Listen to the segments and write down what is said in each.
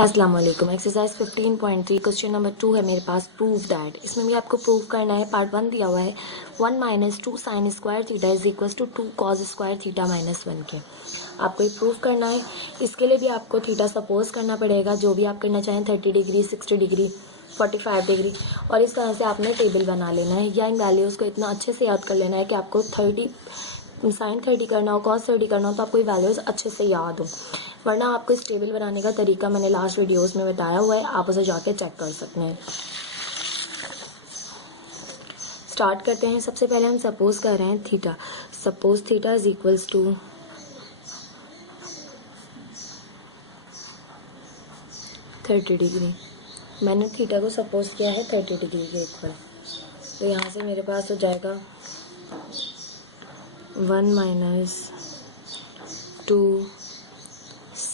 अस्सलाम वालेकुम। Exercise 15.3 question number 2 है मेरे पास। Prove that. इसमें भी आपको प्रूव करना है। पार्ट 1 दिया हुआ है 1 minus 2 sine square theta is equal to 2 cos square theta minus 1 के। आपको ये प्रूव करना है। इसके लिए भी आपको थीटा सपोज करना पड़ेगा, जो भी आप करना चाहें, 30 डिग्री, 60 डिग्री, 45 डिग्री। और इस तरह से आपने टेबल बना लेना है या इन वैल्यूज़ को इतना अच्छे से याद कर लेना है कि आपको 30 साइन 30 करना हो, कॉस 30 करना हो, तो आपको ये वैल्यूज़ अच्छे से याद हो। वरना आपको इस टेबल बनाने का तरीका मैंने लास्ट वीडियोस में बताया हुआ है, आप उसे जाके चेक कर सकते हैं। स्टार्ट करते हैं। सबसे पहले हम सपोज कर रहे हैं theta. Suppose theta is equals to 30 degree. मैंने थीटा को सपोज किया है 30 डिग्री के इक्वल। तो यहाँ से मेरे पास हो जाएगा 1 minus 2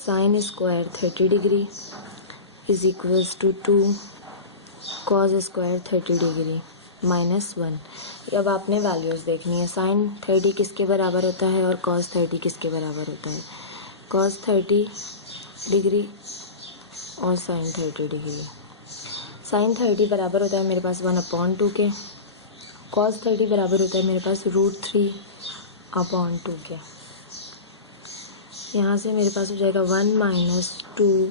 sine square 30 degree is equals to 2 cos square 30 degree minus 1। अब आपने वैल्यूज़ देखनी है। साइन 30 किसके बराबर होता है और कॉस 30 किसके बराबर होता है। कॉस 30 डिग्री और साइन 30 डिग्री। साइन 30 बराबर होता है मेरे पास 1/2 के। कॉस 30 बराबर होता है मेरे पास √3/2 के। यहाँ से मेरे पास हो जाएगा 1 माइनस 2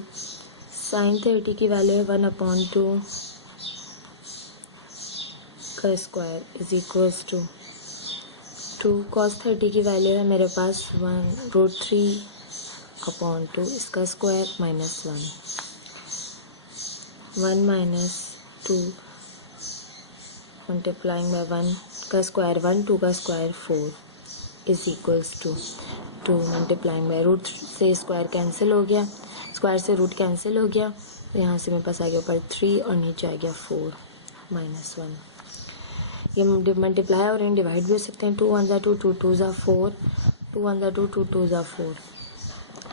साइन 30 की वैल्यू है 1/2 का square is equals to 2 cos 30 की वैल्यू है मेरे पास 1√3/2 इसका square minus 1 minus 2 multiplying by 1 का स्क्वायर 1 2 का square 4 is equals to 2 multiplying by root से स्क्वायर कैंसिल हो गया, स्क्वायर से रूट कैंसिल हो गया। तो यहाँ से मेरे पास आ गया ऊपर 3 और नीचे आ गया 4 माइनस 1। ये मल्टीप्लाई और डिवाइड भी हो सकते हैं। 2 1 2 2 2 4 2 1 2 2 2 4।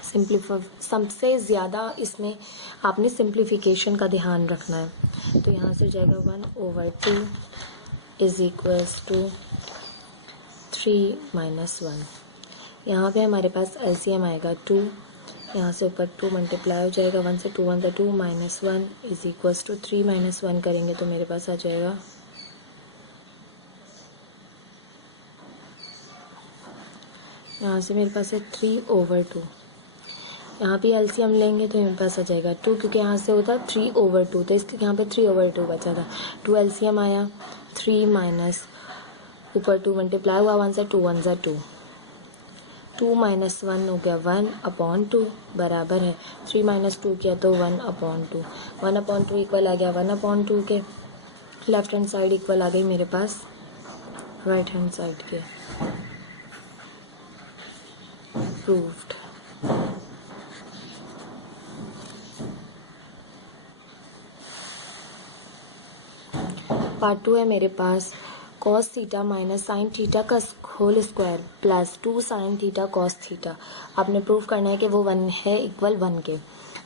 सिंप्लीफाई सबसे ज़्यादा इसमें आपने सिंप्लीफिकेशन का ध्यान रखना है। तो यहाँ से हो जाएगा 1/2 इज इक्वल्स टू 3 माइनस 1। यहाँ पे हमारे पास एलसीएम आएगा 2। यहाँ से ऊपर 2 मल्टीप्लाई हो जाएगा 1 से 2 1 2 minus 1 is equals to 3 minus 1 करेंगे तो मेरे पास आ जाएगा यहाँ से मेरे पास है 3/2। यहाँ पे एलसीएम लेंगे तो मेरे पास आ जाएगा 2, क्योंकि यहाँ से होता 3/2, तो इसके यहाँ पे 3/2 बचा था। 2 एलसीएम आया 3 माइनस ऊपर 2 मल्टीप्लाई हुआ 1 से 2 1 2 2 माइनस 1 हो गया 1/2 बराबर है 3 माइनस 2 किया तो 1/2। 1/2 इक्वल आ गया 1/2 के। लेफ्ट हैंड साइड इक्वल आ गई मेरे पास राइट हैंड साइड के। प्रूव्ड। पार्ट 2 है मेरे पास cos theta minus sine theta का whole square plus 2 sine theta cos theta. आपने प्रूव करना है कि वो 1 है इक्वल 1 के।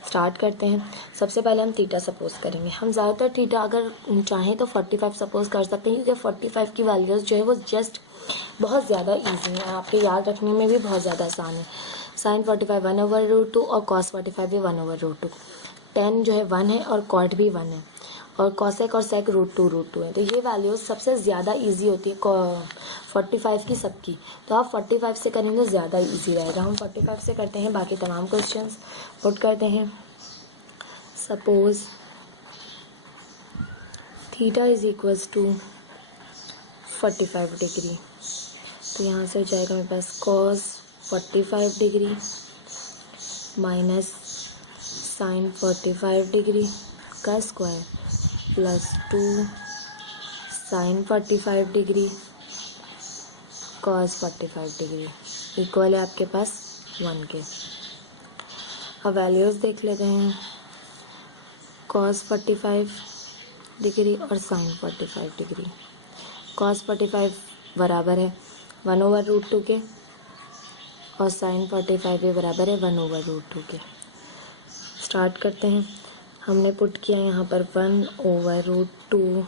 स्टार्ट करते हैं। सबसे पहले हम थीटा सपोज करेंगे। हम ज़्यादातर थीटा अगर चाहें तो 45 सपोज कर सकते हैं, क्योंकि 45 की वैल्यूज़ जो है वो जस्ट बहुत ज़्यादा ईजी है, आपके याद रखने में भी बहुत ज़्यादा आसान है। साइन 45 1/√2 और कॉस 45 भी 1/√2। टेन जो है 1 है और कॉट भी 1 है और कॉसेक और सेक √2 है। तो ये वैल्यूज़ सबसे ज़्यादा इजी होती है 45 की सबकी। तो आप 45 से करेंगे तो ज़्यादा इजी रहेगा। हम 45 से करते हैं, बाकी तमाम क्वेश्चंस पुट करते हैं। Suppose theta is equals to 45 degree. तो यहाँ से हो जाएगा मेरे पास cos 45 degree minus sine 45 degree का square plus 2 sine 45 degree cos 45 degree equal है आपके पास 1 के। अब वैल्यूज़ देख लेते हैं। कॉस 45 डिग्री और साइन 45 डिग्री। कॉस 45 बराबर है 1/√2 के और साइन 45 भी बराबर है 1/√2 के। स्टार्ट करते हैं। हमने पुट किया यहाँ पर 1/√2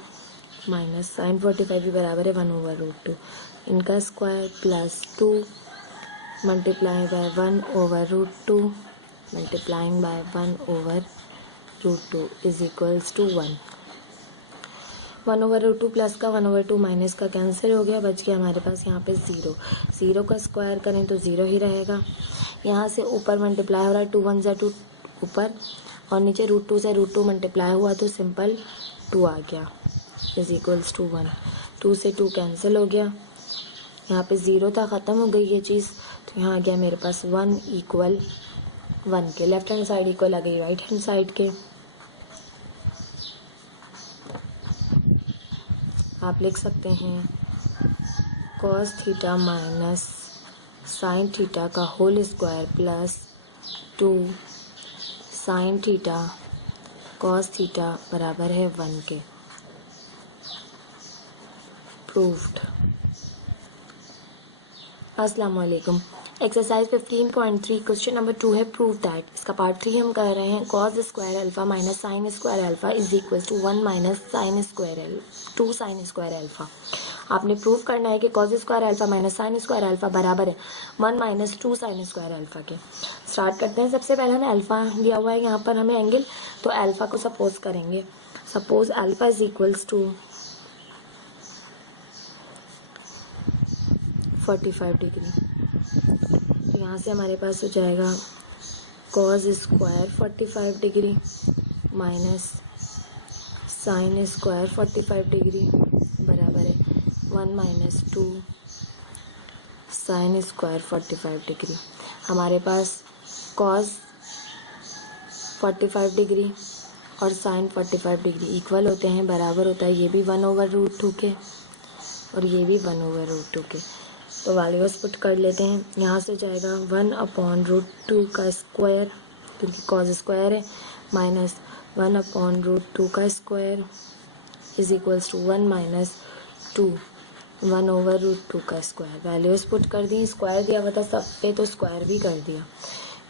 माइनस साइन 45 भी बराबर है 1/√2, इनका square plus 2 multiply by 1/√2 multiplying by 1/√2 √2 is equals to 1। 1/√2 plus का 1/2 माइनस का कैंसिल हो गया, बच गया हमारे पास यहाँ पे 0। 0 का स्क्वायर करें तो 0 ही रहेगा। यहाँ से ऊपर मल्टीप्लाई हो रहा है, 2 1 ज़ा 2 ऊपर, और नीचे √2 से √2 मल्टीप्लाई हुआ तो सिंपल 2 आ गया इज इक्वल्स टू 1। 2 से 2 कैंसिल हो गया, यहाँ पे 0 था, ख़त्म हो गई ये चीज़, तो यहाँ आ गया मेरे पास 1 इक्वल 1 के। लेफ्ट हैंड साइड इक्वल आ गई राइट हैंड साइड के। आप लिख सकते हैं cos theta minus sine theta का whole square plus 2 sine theta cos theta बराबर है 1 के। प्रूव्ड। अस्सलाम वालेकुम। एक्सरसाइज 15.3 क्वेश्चन नंबर 2 है प्रूव दैट। इसका पार्ट 3 हम कर रहे हैं। cos square alpha minus sine square alpha is equal to 1 minus sine square 2 sine square alpha. आपने प्रूव करना है कि cos square alpha minus sine square alpha बराबर है 1 माइनस 2 साइन स्क्वायर अल्फा के। स्टार्ट करते हैं। सबसे पहले हमें अल्फा दिया हुआ है यहाँ पर हमें एंगल, तो अल्फा को सपोज करेंगे। Suppose alpha is equals to 45 degree. यहाँ से हमारे पास हो जाएगा cos square 45 degree minus sine square 45 degree बराबर है 1 माइनस 2 साइन स्क्वायर 45 डिग्री। हमारे पास cos 45 डिग्री और साइन 45 डिग्री इक्वल होते हैं, बराबर होता है, ये भी 1/√2 के और ये भी 1/√2 के। तो वैल्यूज पुट कर लेते हैं। यहाँ से जाएगा 1/√2 का स्क्वायर, क्योंकि cos स्क्वायर है, माइनस 1/√2 का square is equals to 1 minus 2 1/√2 का स्क्वायर। वैल्यूज पुट कर दी, स्क्वायर दिया हुआ था सब पे तो स्क्वायर भी कर दिया।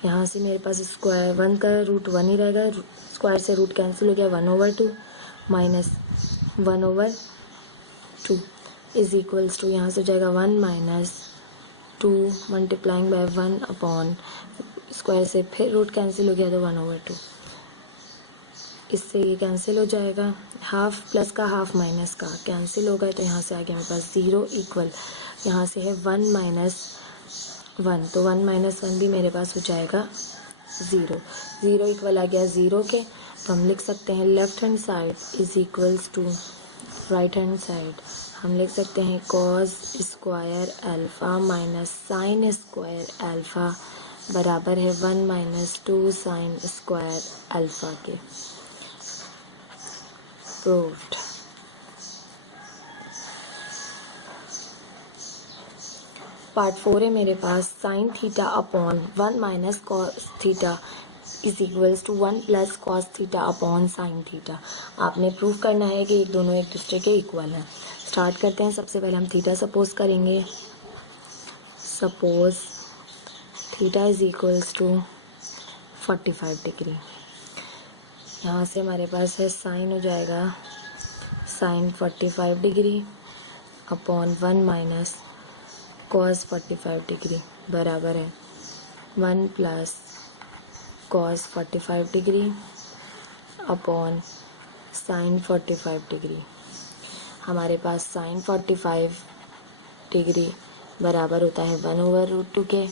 यहाँ से मेरे पास स्क्वायर 1 का रूट 1 ही रहेगा, स्क्वायर से रूट कैंसिल हो गया, 1/2 माइनस 1/2 इज इक्वल्स टू, यहाँ से जाएगा 1 minus 2 multiplying by 1 upon square से फिर रूट कैंसिल हो गया तो 1/2। इससे ये कैंसिल हो जाएगा, हाफ प्लस का हाफ माइनस का कैंसिल हो गया, तो यहाँ से आ गया मेरे पास 0 इक्वल, यहाँ से है 1 माइनस 1, तो 1 माइनस 1 भी मेरे पास हो जाएगा 0। 0 इक्वल आ गया 0 के, तो हम लिख सकते हैं left hand side is equals to right hand side. हम लिख सकते हैं cos square alpha minus sine square alpha बराबर है 1 माइनस 2 साइन स्क्वायर अल्फ़ा के। प्रूव्ड। पार्ट 4 है मेरे पास। Sine theta upon 1 minus cos theta is equals to 1 plus cos theta upon sine theta. आपने प्रूव करना है कि दोनों एक दूसरे के इक्वल हैं। स्टार्ट करते हैं। सबसे पहले हम थीटा सपोज करेंगे। Suppose theta is equals to 45 degree. यहाँ से हमारे पास है साइन हो जाएगा sine 45 degree upon 1 minus cos 45 degree बराबर है 1 plus cos 45 degree upon sine 45 degree. हमारे पास साइन 45 डिग्री बराबर होता है 1/√2 के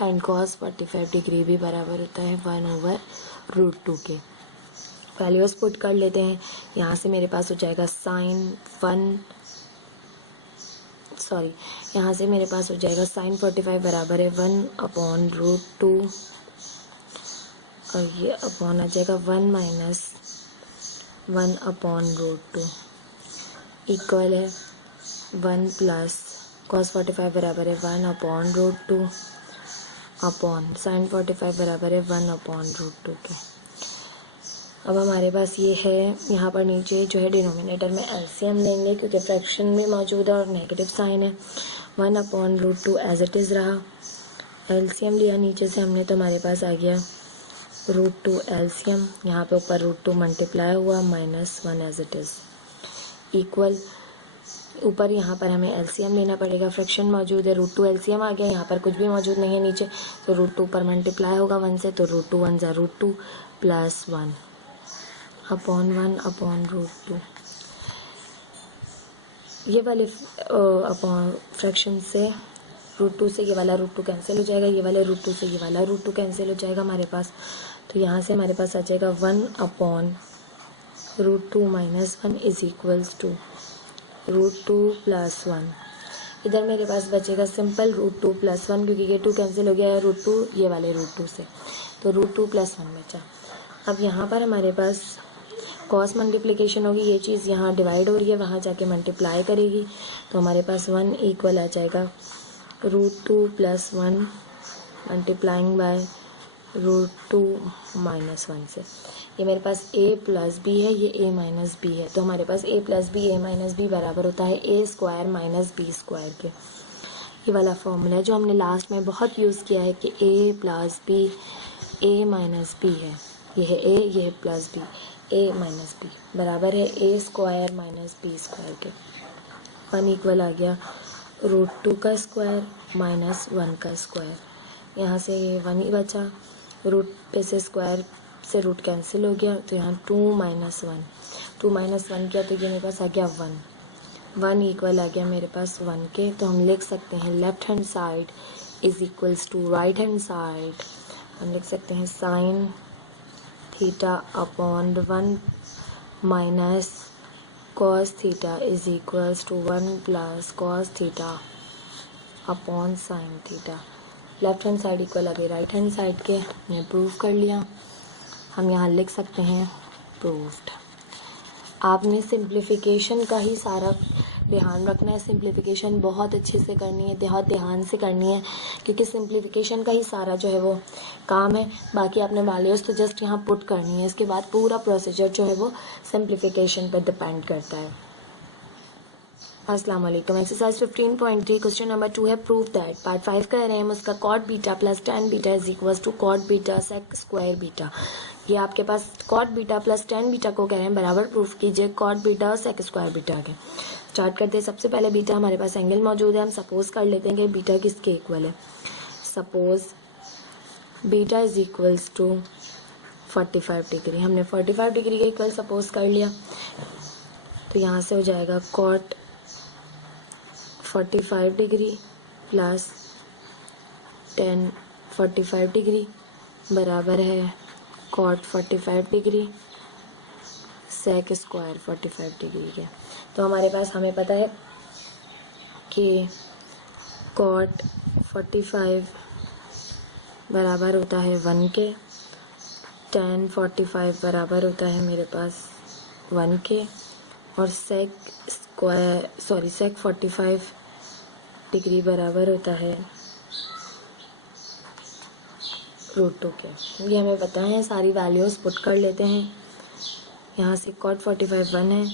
एंड कॉस 45 डिग्री भी बराबर होता है 1/√2 के। वैल्यूज पुट कर लेते हैं। यहाँ से मेरे पास हो जाएगा यहाँ से मेरे पास हो जाएगा साइन 45 बराबर है 1/√2 और ये अपॉन आ जाएगा 1 माइनस 1/√2 इक्वल है 1 प्लस कॉस 45 बराबर है 1/√2 अपॉन साइन 45 बराबर है 1/√2 के। अब हमारे पास ये है, यहाँ पर नीचे जो है डिनोमिनेटर में एलसीएम लेंगे क्योंकि फ्रैक्शन भी मौजूद है और नेगेटिव साइन है। 1/√2 एज इट इज़ रहा, एलसीएम लिया नीचे से हमने तो हमारे पास आ गया √2 एलसीएम, यहाँ पे ऊपर √2 मल्टीप्लाई हुआ minus 1 as it is equal, ऊपर यहाँ पर हमें एलसीएम लेना पड़ेगा, फ्रैक्शन मौजूद है, √2 एलसीएम आ गया, यहाँ पर कुछ भी मौजूद नहीं है नीचे, तो √2 पर मल्टीप्लाई होगा 1 से, तो √2 1 ज़ा √2 प्लस 1 अपॉन 1 अपॉन √2। ये वाले अपॉन फ्रैक्शन से √2 से ये वाला √2 कैंसिल हो जाएगा, ये वाले √2 से ये वाला √2 कैंसिल हो जाएगा हमारे पास। तो यहाँ से हमारे पास आ जाएगा 1 upon √2 minus 1 is equals to √2 plus 1। इधर मेरे पास बचेगा सिंपल √2 प्लस 1, क्योंकि ये 2 कैंसिल हो गया है √2 ये वाले √2 से, तो √2 प्लस 1 बचा। अब यहाँ पर हमारे पास क्रॉस मल्टीप्लिकेशन होगी, ये चीज़ यहाँ डिवाइड हो रही है, वहाँ जाके मल्टीप्लाई करेगी, तो हमारे पास 1 इक्वल आ जाएगा √2 प्लस 1 मल्टीप्लाइंग बाय √2 माइनस 1 से। ये मेरे पास a प्लस बी है, ये a माइनस बी है, तो हमारे पास a plus b a minus b बराबर होता है a square minus b square के। ये वाला फॉर्मूला है जो हमने लास्ट में बहुत यूज़ किया है कि a plus b a minus b है, ये है a, ये है plus b, a minus b बराबर है a square minus b square के। 1 इक्वल आ गया √2 का स्क्वायर माइनस 1 का स्क्वायर, यहाँ से ये 1 ही बचा, रूट पे से स्क्वायर से रूट कैंसिल हो गया, तो यहाँ 2 माइनस 1 किया तो ये मेरे पास आ गया 1 इक्वल आ गया मेरे पास 1 के। तो हम लिख सकते हैं left hand side is equals to right hand side, हम लिख सकते हैं sine theta upon 1 minus cos theta is equals to 1 plus cos theta upon sine theta. Left hand side equal आ गई राइट हैंड साइड के, हमने prove कर लिया। हम यहाँ लिख सकते हैं प्रूव्ड। आपने सिंप्लीफिकेशन का ही सारा ध्यान रखना है, सिंप्लीफिकेशन बहुत अच्छे से करनी है, बहुत ध्यान से करनी है, क्योंकि सिंप्लीफिकेशन का ही सारा जो है वो काम है। बाकी आपने वैल्यूज़ तो जस्ट यहाँ पुट करनी है, इसके बाद पूरा प्रोसीजर जो है वो सिंप्लीफिकेशन पर डिपेंड करता है। अस्सलाम वालेकुम। एक्सरसाइज 15.3 क्वेश्चन नंबर 2 है प्रूव दैट। पार्ट 5 कह रहे हैं हम उसका cot beta plus tan beta is equal to cot beta sec square beta. ये आपके पास cot beta plus tan beta को कह रहे हैं बराबर प्रूफ कीजिए कॉट बीटा और सेक स्क्वायर बीटा के। स्टार्ट करते हैं। सबसे पहले बीटा हमारे पास एंगल मौजूद है, हम सपोज कर लेते हैं कि बीटा किसके इक्वल है। Suppose beta is equals to 45 degree, हमने 45 डिग्री के इक्वल सपोज कर लिया, तो यहाँ से हो जाएगा cot 45 degree plus tan 45 degree बराबर है cot 45 degree sec square 45 degree के। तो हमारे पास हमें पता है कि कॉट 45 बराबर होता है 1 के, tan 45 बराबर होता है मेरे पास 1 के, और सेक 45 डिग्री बराबर होता है √2 के। ये हमें पता है, सारी वैल्यूज़ पुट कर लेते हैं। यहाँ से कॉट 45 1 है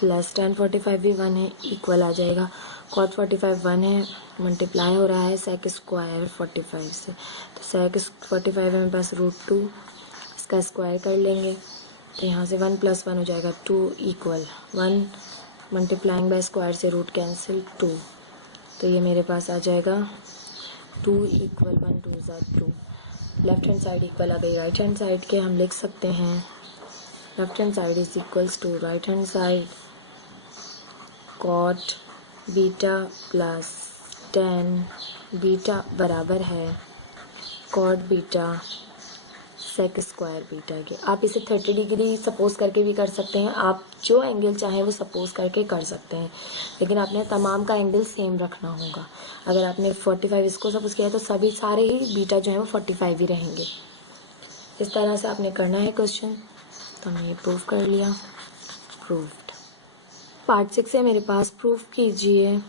प्लस tan 45 भी 1 है, इक्वल आ जाएगा कॉट 45 1 है, मल्टीप्लाई हो रहा है सेक स्क्वायर 45 से, तो सेक 45 है मेरे पास √2, इसका स्क्वायर कर लेंगे, तो यहाँ से 1 प्लस 1 हो जाएगा 2 इक्वल 1 मल्टीप्लाइंग बाय स्क्वायर से रूट कैंसिल 2, तो ये मेरे पास आ जाएगा 2 इक्वल 1 2 ज़ा 2। लेफ्ट हैंड साइड इक्वल आ गई राइट हैंड साइड के, हम लिख सकते हैं left hand side is equals to right hand side cot beta plus tan beta बराबर है cot beta sec square beta के। आप इसे 30 डिग्री सपोज करके भी कर सकते हैं, आप जो एंगल चाहें वो सपोज करके कर सकते हैं, लेकिन आपने तमाम का एंगल सेम रखना होगा। अगर आपने 45 इसको सपोज किया तो सभी सारे ही बीटा जो है वो 45 ही रहेंगे। इस तरह से आपने करना है क्वेश्चन। तो हमने ये प्रूव कर लिया, प्रूव्ड। पार्ट 6 है मेरे पास, प्रूव कीजिए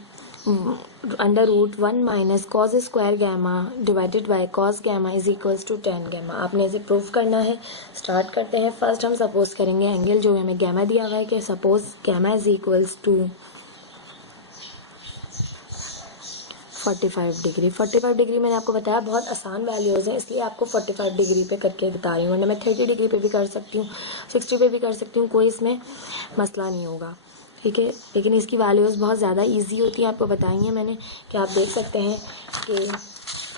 √1 minus cos square gamma divided by cos gamma is equals to tan gamma. आपने इसे प्रूव करना है। स्टार्ट करते हैं। फर्स्ट हम सपोज करेंगे एंगल जो हमें गैमा दिया हुआ है कि suppose gamma is equals to 45 degree. 45 degree मैंने आपको बताया बहुत आसान वैल्यूज़ हैं, इसलिए आपको 45 डिग्री पे करके बता रही हूँ, वरना मैं 30 डिग्री पे भी कर सकती हूँ, 60 पे भी कर सकती हूँ, कोई इसमें मसला नहीं होगा, ठीक है। लेकिन इसकी वैल्यूज़ बहुत ज़्यादा इजी होती हैं, आपको बताई हैं मैंने कि आप देख सकते हैं कि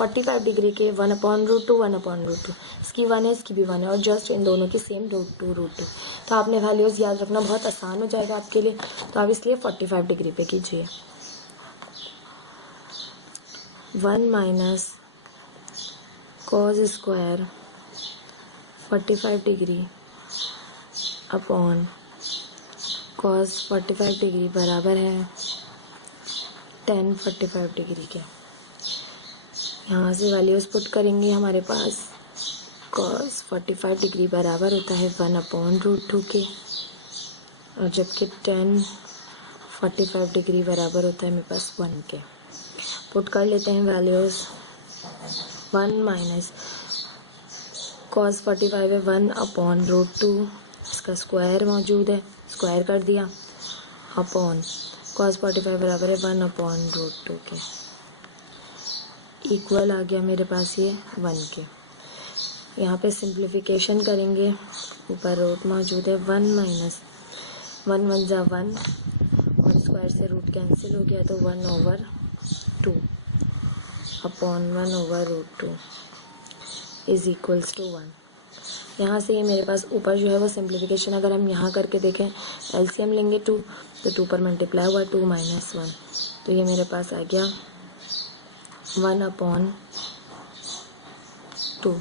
45 डिग्री के 1/√2 1/√2, इसकी 1 है, इसकी भी 1 है, और जस्ट इन दोनों की सेम √2 तो आपने वैल्यूज़ याद रखना, बहुत आसान हो जाएगा आपके लिए। तो आप इसलिए 45 डिग्री पे कीजिए। 1 minus cos square 45 degree upon cos 45 degree बराबर है tan 45 डिग्री के। यहाँ से वैल्यूज़ पुट करेंगे, हमारे पास कॉस 45 डिग्री बराबर होता है 1/√2 के, और जबकि tan 45 डिग्री बराबर होता है मेरे पास 1 के। पुट कर लेते हैं वैल्यूज़। 1 माइनस कॉस 45 है 1/√2, इसका स्क्वायर मौजूद है, स्क्वायर कर दिया, अपॉन कॉस 45 बराबर है 1/√2 के, इक्वल आ गया मेरे पास ये 1 के। यहाँ पे सिंप्लीफिकेशन करेंगे, ऊपर रूट मौजूद है, 1 माइनस 1 1 जा 1, और स्क्वायर से रूट कैंसिल हो गया तो 1/2 अपॉन 1/√2 इज इक्वल्स टू 1। यहाँ से ये मेरे पास ऊपर जो है वो सिंप्लीफिकेशन अगर हम यहाँ करके देखें, एलसीएम लेंगे 2 तो 2 पर मल्टीप्लाई हुआ 2 माइनस 1, तो ये मेरे पास आ गया 1/2।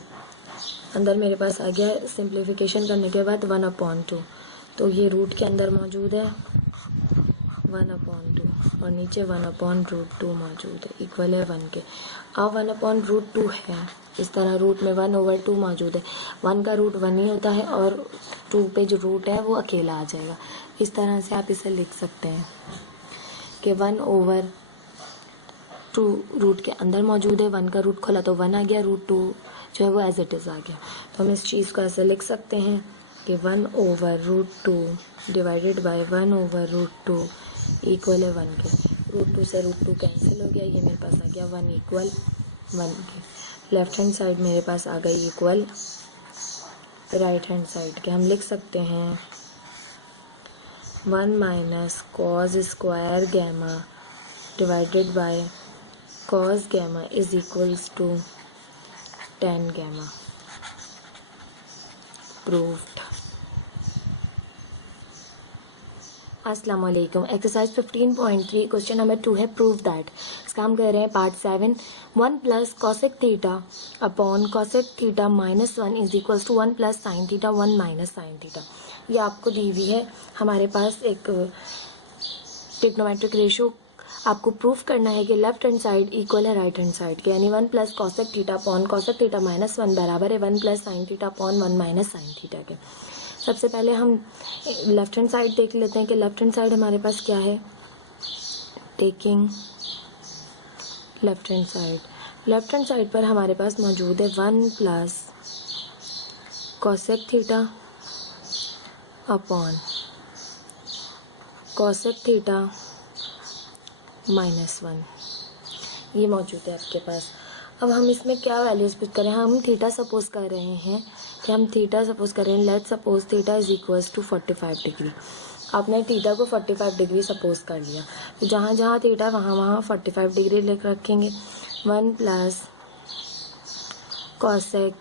अंदर मेरे पास आ गया सिंप्लीफिकेशन करने के बाद 1/2, तो ये रूट के अंदर मौजूद है 1/2, और नीचे 1/√2 मौजूद है, इक्वल है 1 के। अब 1/√2 है, इस तरह रूट में 1/2 मौजूद है, 1 का रूट 1 ही होता है, और 2 पे जो रूट है वो अकेला आ जाएगा। इस तरह से आप इसे लिख सकते हैं कि 1/2 रूट के अंदर मौजूद है, 1 का रूट खोला तो 1 आ गया, √2 जो है वो एज इट इज़ आ गया। तो हम इस चीज़ को ऐसे लिख सकते हैं कि 1/√2 डिवाइडेड बाय 1/√2 इक्वल है 1 के। √2 से √2 कैंसिल हो गया, ये मेरे पास आ गया 1 इक्वल 1 के। लेफ्ट हैंड साइड मेरे पास आ गई इक्वल राइट हैंड साइड के। हम लिख सकते हैं 1 minus cos square gamma divided by cos gamma is equals to tan gamma. Proved. अस्सलाम वालेकुम। एक्सरसाइज 15.3 क्वेश्चन नंबर 2 है प्रूव दैट। इसका हम कर रहे हैं part 7। 1 plus cosec theta upon cosec theta minus 1 is equals to 1 plus sine theta 1 minus sine theta. ये आपको दी हुई है, हमारे पास एक ट्रिग्नोमेट्रिक रेशो आपको प्रूफ करना है कि लेफ्ट हैंड साइड इक्वल है राइट हैंड साइड के, यानी 1 plus cosec theta upon cosec theta minus 1 बराबर है 1 plus sine theta upon 1 minus sine theta के। सबसे पहले हम लेफ्ट हैंड साइड देख लेते हैं कि लेफ्ट हैंड साइड हमारे पास क्या है। टेकिंग लेफ्ट हैंड साइड पर हमारे पास मौजूद है 1 plus cosec theta upon cosec theta minus 1, ये मौजूद है आपके पास। अब हम इसमें क्या वैल्यूज पुट करें, हम थीटा सपोज कर रहे हैं let suppose theta is equals to 45 degree. आपने थीटा को 45 डिग्री सपोज कर लिया, तो जहाँ जहाँ थीटा वहाँ 45 डिग्री लिख रखेंगे। 1 plus cosec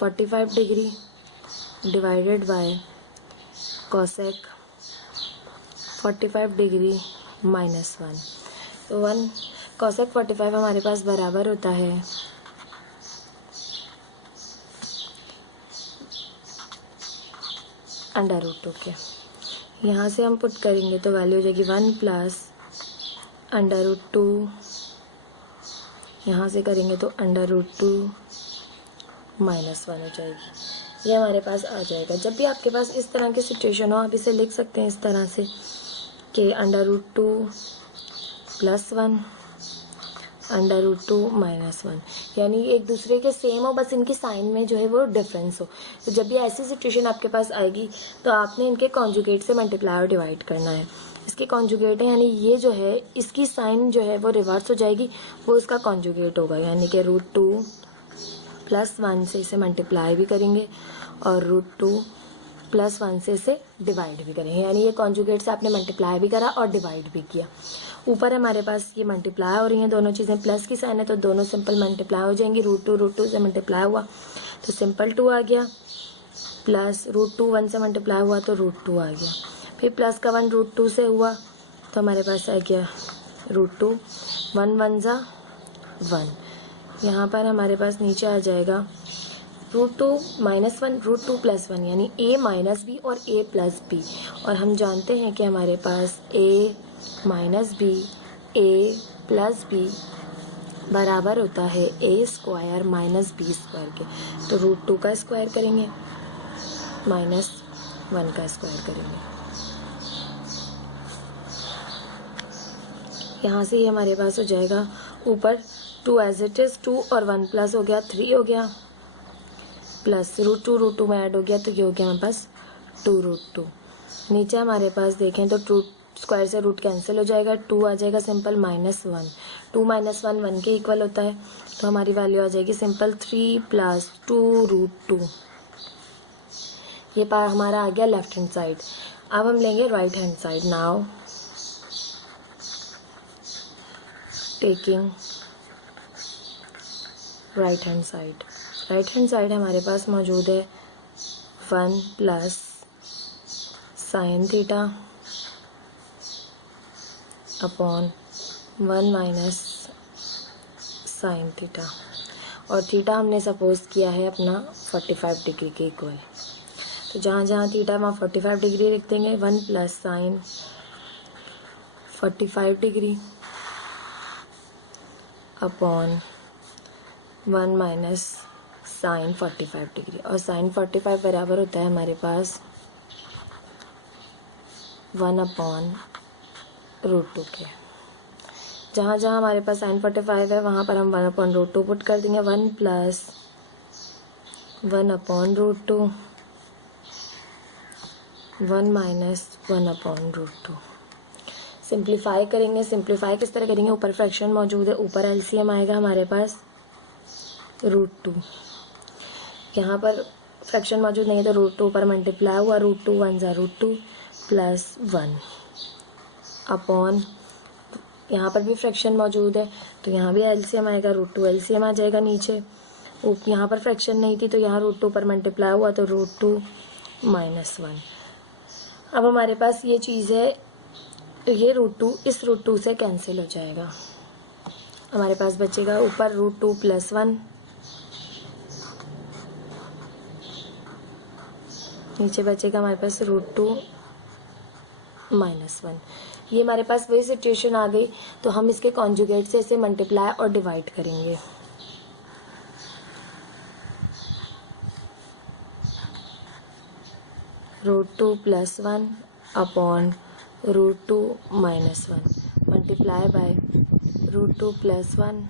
45 degree divided by cosec 45 degree minus 1, तो 1 कॉसेक 45 हमारे पास बराबर होता है √2 के। यहाँ से हम पुट करेंगे तो वैल्यू हो जाएगी 1 प्लस √2, यहाँ से करेंगे तो √2 माइनस 1 हो जाएगी, ये हमारे पास आ जाएगा। जब भी आपके पास इस तरह की सिचुएशन हो, आप इसे लिख सकते हैं इस तरह से कि √2 प्लस 1 √2 माइनस 1, यानी एक दूसरे के सेम हो, बस इनकी साइन में जो है वो डिफरेंस हो। तो जब भी ऐसी सिचुएशन आपके पास आएगी तो आपने इनके कॉन्जुगेट से मल्टीप्लाई और डिवाइड करना है। इसके कॉन्जुगेट है, यानी ये जो है इसकी साइन जो है वो रिवर्स हो जाएगी, वो इसका कॉन्जुगेट होगा, यानी कि √2 प्लस 1 से इसे मल्टीप्लाई भी करेंगे और √2 +1 से इसे डिवाइड भी करेंगे, यानी ये कॉन्जुगेट से आपने मल्टीप्लाई भी करा और डिवाइड भी किया। ऊपर हमारे पास ये मल्टीप्लाई हो रही हैं दोनों चीज़ें, प्लस की साइन है तो दोनों सिंपल मल्टीप्लाई हो जाएंगी। √2 से मल्टीप्लाई हुआ तो सिंपल 2 आ गया, प्लस √2 1 से मल्टीप्लाई हुआ तो √2 आ गया, फिर प्लस का 1 √2 से हुआ तो हमारे पास आ गया √2, 1 1 ज़ा 1। यहाँ पर हमारे पास नीचे आ जाएगा √2 -1 √2 +1, यानी a माइनस बी और a प्लस बी। और हम जानते हैं कि हमारे पास a minus b a plus b बराबर होता है a² माइनस b² के। तो √2 का स्क्वायर करेंगे -1 का स्क्वायर करेंगे। यहाँ से ये हमारे पास हो जाएगा ऊपर 2 एज इट इज़ 2 और 1 प्लस हो गया 3 हो गया, प्लस √2 में ऐड हो गया तो ये हो गया हमारे पास 2√2। नीचे हमारे पास देखें तो 2 स्क्वायर से रूट कैंसिल हो जाएगा, 2 आ जाएगा सिंपल -1, 2 - 1 1 के इक्वल होता है, तो हमारी वैल्यू आ जाएगी सिंपल 3 + 2√2। ये पार्ट हमारा आ गया लेफ्ट हैंड साइड। अब हम लेंगे right hand side. Now taking right hand side. Right hand side हमारे पास मौजूद है 1 + sin theta upon 1 - sin theta, और थीटा हमने सपोज किया है अपना 45 डिग्री के इक्वल। तो जहाँ जहाँ थीटा वहाँ 45 डिग्री लिख देंगे। 1 + sin 45 degree upon 1 - sin 45 degree, और sin 45 बराबर होता है हमारे पास 1/√2 के। जहाँ जहाँ हमारे पास sin 45 है वहाँ पर हम 1/√2 पुट कर देंगे। 1 + 1/√2 1 - 1/√2। सिंप्लीफाई करेंगे। सिंप्लीफाई किस तरह करेंगे, ऊपर फ्रैक्शन मौजूद है, ऊपर एलसीएम आएगा हमारे पास √2। यहाँ पर फ्रैक्शन मौजूद नहीं है तो √2 पर मल्टीप्लाई हुआ, √2 1 ज़ा √2 + 1 अपॉन, यहाँ पर भी फ्रैक्शन मौजूद है तो यहाँ भी एलसीएम आएगा, √2 एलसीएम आ जाएगा नीचे। यहाँ पर फ्रैक्शन नहीं थी तो यहाँ √2 पर मल्टीप्लाई हुआ तो √2 - 1। अब हमारे पास ये चीज़ है तो ये √2 इस √2 से कैंसिल हो जाएगा। हमारे पास बचेगा ऊपर √2 + 1, नीचे बचेगा हमारे पास √2 - 1। ये हमारे पास वही सिचुएशन आ गई, तो हम इसके कॉन्जुगेट से इसे मल्टीप्लाई और डिवाइड करेंगे। √2 + 1 upon √2 - 1 multiply bye √2 + 1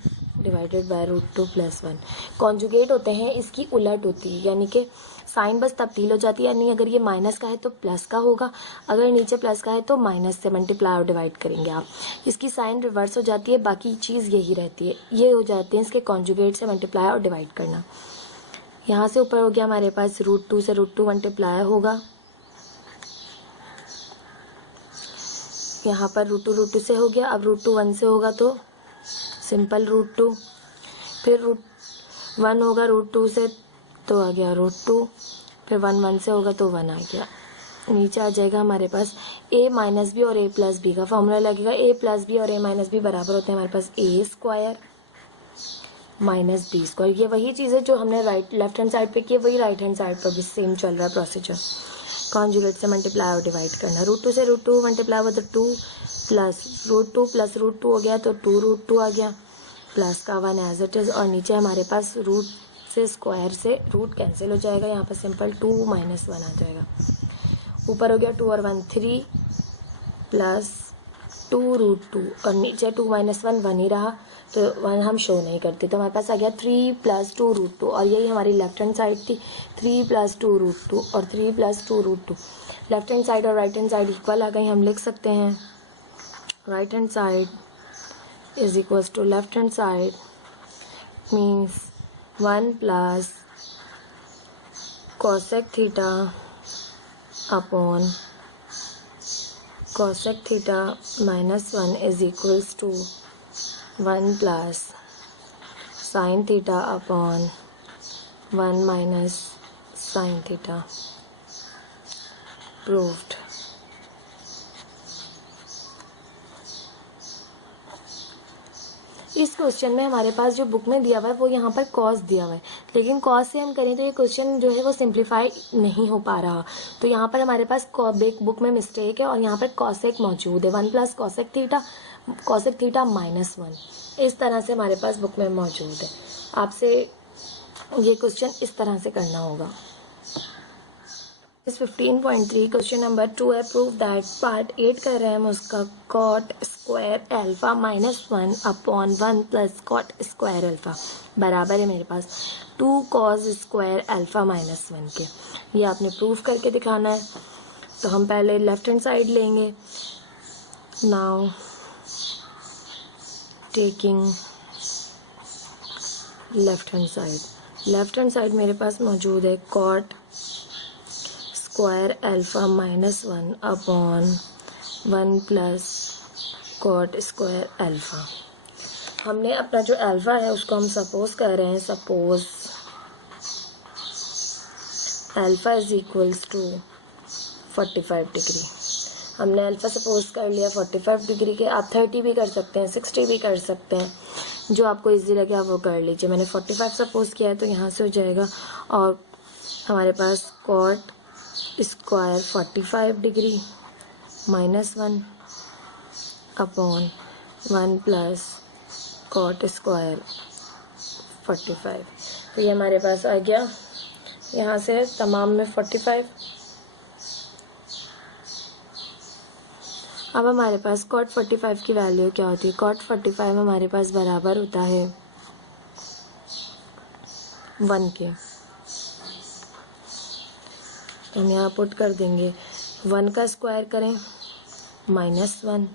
divided by √2 + 1। Conjugate होते हैं इसकी उलट होती है, यानी कि साइन बस तब्दील हो जाती है, यानी अगर ये माइनस का है तो प्लस का होगा, अगर नीचे प्लस का है तो माइनस से मल्टीप्लाई और डिवाइड करेंगे आप। इसकी साइन रिवर्स हो जाती है, बाकी चीज़ यही रहती है। ये हो जाते हैं इसके कॉन्जुगेट से मल्टीप्लाई और डिवाइड करना। यहाँ से ऊपर हो गया हमारे पास √2 से √2 मल्टीप्लाई होगा, यहाँ पर √2 से हो गया। अब √2 1 से होगा तो सिंपल √2, फिर √1 होगा √2 से तो आ गया √2, फिर 1 1 से होगा तो 1 आ गया। नीचे आ जाएगा हमारे पास a माइनस बी और a प्लस बी का फॉर्मूला लगेगा। a प्लस बी और a माइनस बी बराबर होते हैं हमारे पास a² माइनस b²। ये वही चीज़ है जो हमने लेफ्ट हैंड साइड पे की, वही राइट हैंड साइड पर भी सेम चल रहा है प्रोसीजर। कॉन्जुगेट से मल्टीप्लाई और डिवाइड करना। √2 से √2 मल्टीप्लाई हुआ तो 2 प्लस √2 + √2 हो गया तो 2√2 आ गया, प्लस का 1 एज इट इज़, और नीचे हमारे पास रूट से स्क्वायर से रूट कैंसिल हो जाएगा, यहाँ पर सिंपल 2 - 1 आ जाएगा। ऊपर हो गया 2 और 1 3 प्लस 2√2, और नीचे 2 - 1 1 ही रहा तो 1 हम शो नहीं करते, तो हमारे पास आ गया 3 + 2√2, और यही हमारी लेफ्ट हैंड साइड थी। 3 + 2√2 और 3 + 2√2, लेफ्ट हैंड साइड और राइट हैंड साइड इक्वल आ गई। हम लिख सकते हैं right hand side is equals to left hand side, means 1 + cosec theta upon cosec theta minus 1 is equals to 1 plus sine theta upon 1 minus sine theta. Proved. इस question में हमारे पास जो बुक में दिया हुआ है वो यहाँ पर कॉस दिया हुआ है, लेकिन कॉस से हम करें तो ये क्वेश्चन जो है वो सिंप्लीफाई नहीं हो पा रहा। तो यहाँ पर हमारे पास बुक में मिस्टेक है और यहाँ पर कॉसेक मौजूद है, 1 प्लस कॉसेक थीटा माइनस 1 इस तरह से हमारे पास बुक में मौजूद है। आपसे ये क्वेश्चन इस तरह से करना होगा। इस 15.3 क्वेश्चन नंबर 2 है। प्रूव दैट पार्ट 8 कर रहे हैं हम उसका cot square alpha minus 1 upon 1 plus cot square alpha बराबर है मेरे पास 2 कॉस स्क्वायर अल्फा माइनस 1 के। ये आपने प्रूव करके दिखाना है। तो हम पहले लेफ्ट हैंड साइड लेंगे। Now taking left hand side मेरे पास मौजूद है cot square alpha minus 1 upon 1 plus cot square alpha. हमने अपना जो अल्फा है उसको हम सपोज कर रहे हैं, suppose alpha is equals to 45 degree. हमने अल्फा सपोज कर लिया 45 डिग्री के। आप 30 भी कर सकते हैं, 60 भी कर सकते हैं, जो आपको इजी लगे आप वो कर लीजिए। मैंने 45 सपोज किया है तो यहाँ से हो जाएगा। और हमारे पास cot square 45 degree minus 1 upon 1 plus cot square 45। तो ये हमारे पास आ गया यहाँ से तमाम में 45। अब हमारे पास कॉट 45 की वैल्यू क्या होती है? कॉट 45 हमारे पास बराबर होता है 1 के। तो हम यहाँ पुट कर देंगे 1 का स्क्वायर करें माइनस 1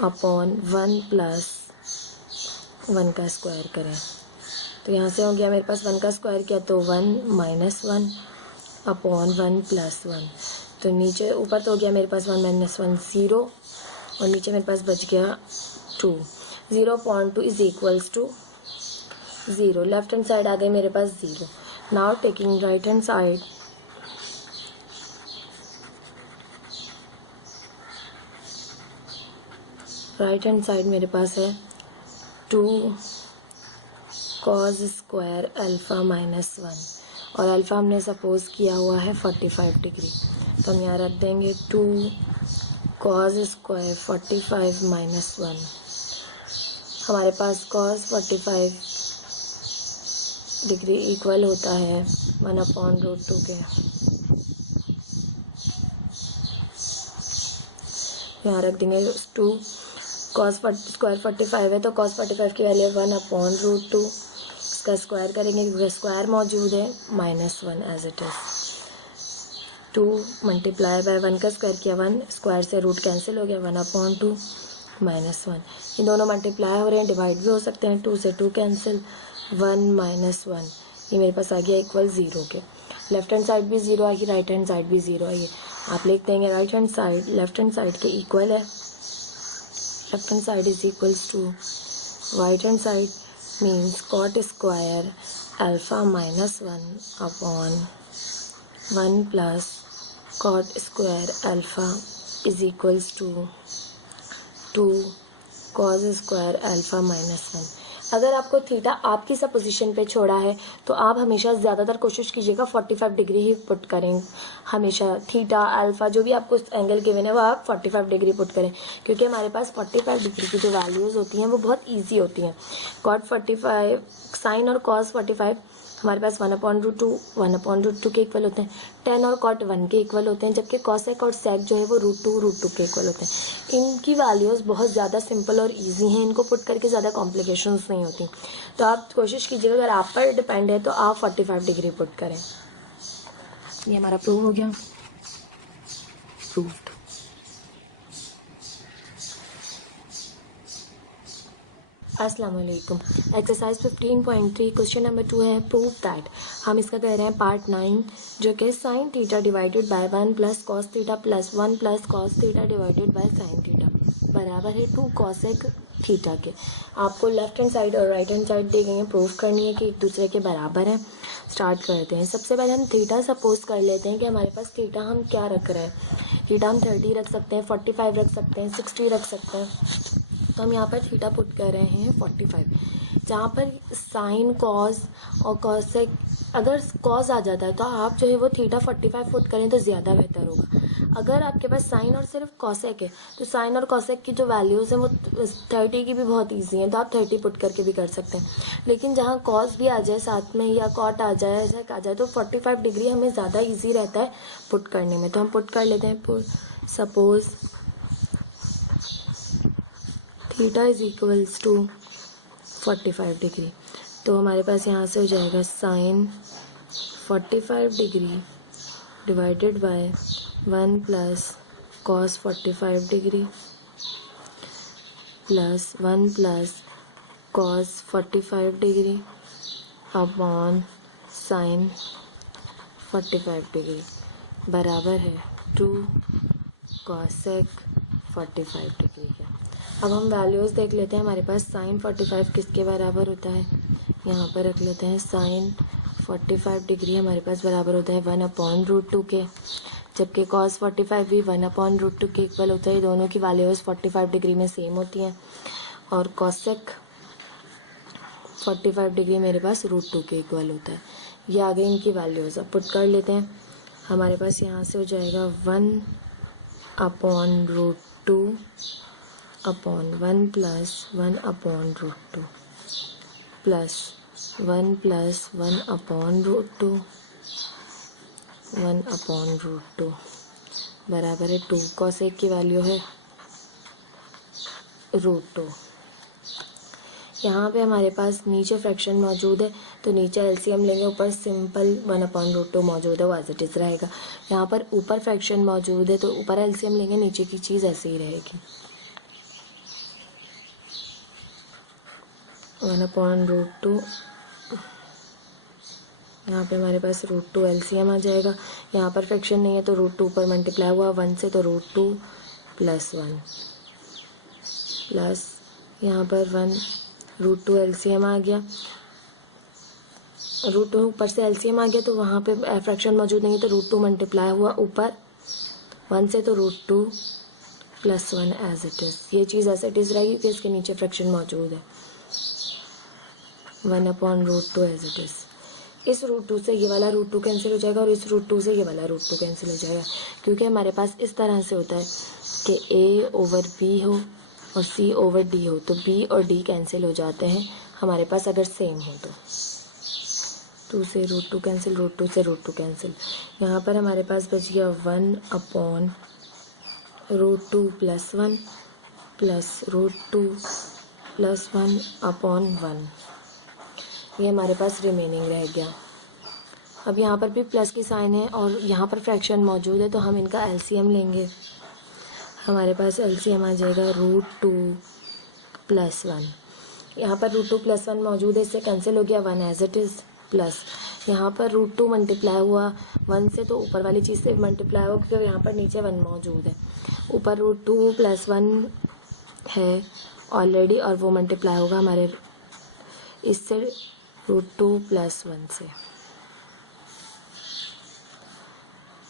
अपॉन 1 प्लस 1 का स्क्वायर करें। तो यहाँ से हो गया मेरे पास 1 का स्क्वायर किया तो 1 माइनस 1 अपॉन 1 प्लस 1। तो नीचे ऊपर तो हो गया मेरे पास 1 माइनस 1 0 और नीचे मेरे पास बच गया 2। 0.2 is equals to 0। Left hand side आ गई मेरे पास 0। Now taking right hand side, right hand side मेरे पास है 2 कॉस स्क्वायर अल्फा माइनस 1 और अल्फा हमने सपोज किया हुआ है 45 डिग्री। तो हम यहाँ रख देंगे 2 कॉस स्क्वायर 45 माइनस 1। हमारे पास कॉस 45 डिग्री इक्वल होता है 1/√2 के। यहाँ रख देंगे 2 कॉस स्क्वायर 45 है तो कॉस 45 की वैल्यू 1/√2। इसका स्क्वायर करेंगे क्योंकि स्क्वायर मौजूद है minus 1 as it is. 2 multiply by 1 का स्क्वायर किया 1, स्क्वायर से रूट कैंसिल हो गया 1/2 माइनस 1। ये दोनों मल्टीप्लाई हो रहे हैं, डिवाइड भी हो सकते हैं। 2 से 2 कैंसिल 1 माइनस 1। ये मेरे पास आ गया इक्वल 0 के। लेफ्ट हैंड साइड भी 0 आएगी, राइट हैंड साइड भी 0 आएगी। आप लिख देंगे right hand side left hand side के इक्वल है। Left hand side is equals to right hand side means cot square alpha minus 1 upon 1 plus cot square alpha is equals to 2 cos square alpha minus 1। अगर आपको theta आपकी supposition पे छोड़ा है तो आप हमेशा ज़्यादातर कोशिश कीजिएगा 45 डिग्री ही पुट करें। हमेशा थीटा अल्फा जो भी आपको एंगल गिवन है वो आप 45 डिग्री पुट करें, क्योंकि हमारे पास 45 डिग्री की जो वैल्यूज़ होती हैं वो बहुत ईजी होती हैं। कॉट 45 साइन और कॉस 45 हमारे पास 1/√2 के इक्वल होते हैं। 10 और कॉट 1 के इक्वल होते हैं, जबकि कॉसेक और सेक जो है वो √2 के इक्वल होते हैं। इनकी वैल्यूज़ बहुत ज़्यादा सिंपल और इजी हैं, इनको पुट करके ज़्यादा कॉम्प्लिकेशंस नहीं होती। तो आप कोशिश कीजिएगा अगर आप पर डिपेंड है तो आप 45 डिग्री पुट करें। ये हमारा प्रूव हो गया, प्रूव्ड। अस्सलाम वालेकुम। एक्सरसाइज 15.3 क्वेश्चन नंबर 2 है प्रूव दैट। हम इसका कह रहे हैं पार्ट 9 जो कि sine theta divided by 1 plus cos theta plus 1 plus cos theta divided by sine theta बराबर है 2 कॉसेक थीटा के। आपको लेफ्ट हैंड साइड और राइट हैंड साइड दी गई है, प्रूव करनी है कि एक दूसरे के बराबर है। स्टार्ट करते हैं। सबसे पहले हम थीटा सपोज कर लेते हैं कि हमारे पास थीटा हम क्या रख रहे हैं। थीटा हम 30 रख सकते हैं, 45 रख सकते हैं, 60 रख सकते हैं। तो हम यहाँ पर थीटा पुट कर रहे हैं 45, जहाँ पर साइन कॉस और कॉसेक, अगर कॉस आ जाता है तो आप जो है वो थीटा 45 पुट करें तो ज़्यादा बेहतर होगा। अगर आपके पास साइन और सिर्फ कॉसेक है तो साइन और कॉसेक की जो वैल्यूज़ हैं वो 30 की भी बहुत ईजी है, तो आप 30 पुट करके भी कर सकते हैं। लेकिन जहाँ कॉस भी आ जाए साथ में या कॉट आ जाए, सेक आ जाए, तो 45 डिग्री हमें ज़्यादा ईजी रहता है पुट करने में। तो हम पुट कर लेते हैं suppose theta is equals to 45 degree. तो हमारे पास यहाँ से हो जाएगा sine 45 degree divided by 1 plus cos 45 degree plus 1 plus cos 45 degree upon sine 45 degree बराबर है 2 कॉसेक 45 डिग्री के। अब हम वैल्यूज़ देख लेते हैं। हमारे पास साइन 45 किसके बराबर होता है, यहाँ पर रख लेते हैं। साइन 45 डिग्री हमारे पास बराबर होता है 1/√2 के, जबकि कॉस 45 भी 1/√2 के इक्वल होता है। दोनों की वैल्यूज़ 45 डिग्री में सेम होती हैं। और कॉसेक 45 डिग्री मेरे पास √2 के इक्वल होता है। ये आगे इनकी वैल्यूज़ अब पुट कर लेते हैं। हमारे पास यहाँ से हो जाएगा 1/√2 अपॉन 1 प्लस 1/√2 प्लस 1 प्लस 1/√2 1/√2 बराबर है 2। कॉसेक की वैल्यू है √2। यहाँ पे हमारे पास नीचे फ्रैक्शन मौजूद है तो नीचे एलसीएम लेंगे, ऊपर सिंपल 1/√2 मौजूद है, वो एज इट इज़ रहेगा। यहाँ पर ऊपर फ्रैक्शन मौजूद है तो ऊपर एलसीएम लेंगे, नीचे की चीज़ ऐसे ही रहेगी। 1/√2, यहाँ पे हमारे पास √2 एलसीएम आ जाएगा। यहाँ पर फ्रैक्शन नहीं है तो √2 पर मल्टीप्लाई हुआ 1 से, तो √2 प्लस 1 प्लस यहाँ पर 1 √2 एलसीएम आ गया। √2 ऊपर से एलसीएम आ गया तो वहाँ पे फ्रैक्शन मौजूद नहीं है तो √2 मल्टीप्लाई हुआ ऊपर 1 से, तो √2 प्लस 1 एज इट इज़। ये चीज़ एज इट इज़ रहेगी कि इसके नीचे फ्रैक्शन मौजूद है 1/√2 एज इट इज़। इस √2 से ये वाला √2 कैंसिल हो जाएगा और इस √2 से ये वाला √2 कैंसिल हो जाएगा, क्योंकि हमारे पास इस तरह से होता है कि A/B हो और C/D हो, तो B और D कैंसिल हो जाते हैं हमारे पास अगर सेम हो तो। 2 से √2 कैंसिल, √2 से √2 कैंसिल। यहाँ पर हमारे पास बच गया 1/√2 प्लस 1 प्लस √2 प्लस 1/1। ये हमारे पास रिमेनिंग रह गया। अब यहाँ पर भी प्लस की साइन है और यहाँ पर फ्रैक्शन मौजूद है तो हम इनका एलसीएम लेंगे। हमारे पास एलसीएम आ जाएगा √2 प्लस 1। यहाँ पर √2 प्लस 1 मौजूद है, इससे कैंसिल हो गया 1 एज इट इज़, प्लस यहाँ पर √2 मल्टीप्लाई हुआ 1 से तो ऊपर वाली चीज़ से मल्टीप्लाई हुआ क्योंकि यहाँ पर नीचे 1 मौजूद है। ऊपर √2 प्लस 1 है ऑलरेडी और वो मल्टीप्लाई होगा हमारे इससे √2 प्लस 1 से।